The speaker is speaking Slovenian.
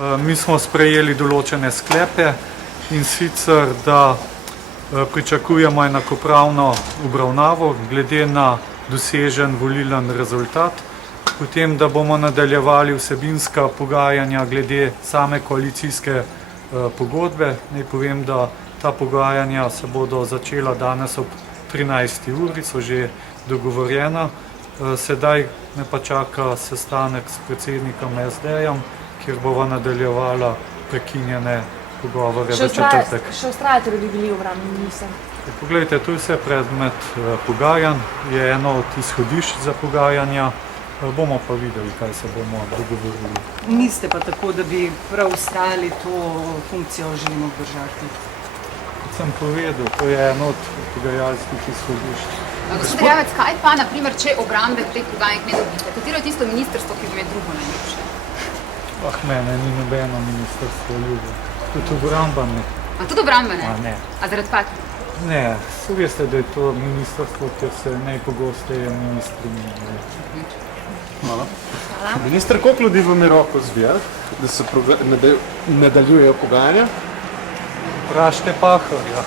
Mi smo sprejeli določene sklepe in sicer, da pričakujemo enakopravno obravnavo glede na dosežen volilen rezultat, potem, da bomo nadaljevali vsebinska pogajanja glede same koalicijske pogodbe. Naj povem, da ta pogajanja se bodo začela danes ob 13. uri, so že dogovorjena. Sedaj me pa čaka sestanek s predsednikom SD-jem, kjer bova nadaljevala prekinjene pogovore v četrtek. Še ustrajate, da bi bili obrambni minister? Poglejte, to je vse predmet pogajanj, je eno od izhodišč za pogajanja. Bomo pa videli, kaj se bomo dogovorili. Niste pa tako, da bi prav ustrajali to funkcijo želimo obdržati? Kot sem povedal, to je eno od pogajalskih izhodišč. Gospod Erjavec, kaj pa, naprimer, če obrambe v teh pogajanjih ne dobite? Katero je tisto ministrstvo, ki vam je drugo najljubše? Mene ni nobeno ministrstvo ljubo. Tudi obramba ne. A tudi obrambe ne? Ne. A zaradi pak? Ne, veste, da je to ministrstvo, kjer se najpogosteje ministri menjajo. Hvala. Minister, koliko ljudi vam je roko zvijal, da se nadaljujejo pogajanja? Vprašajte Pahorja.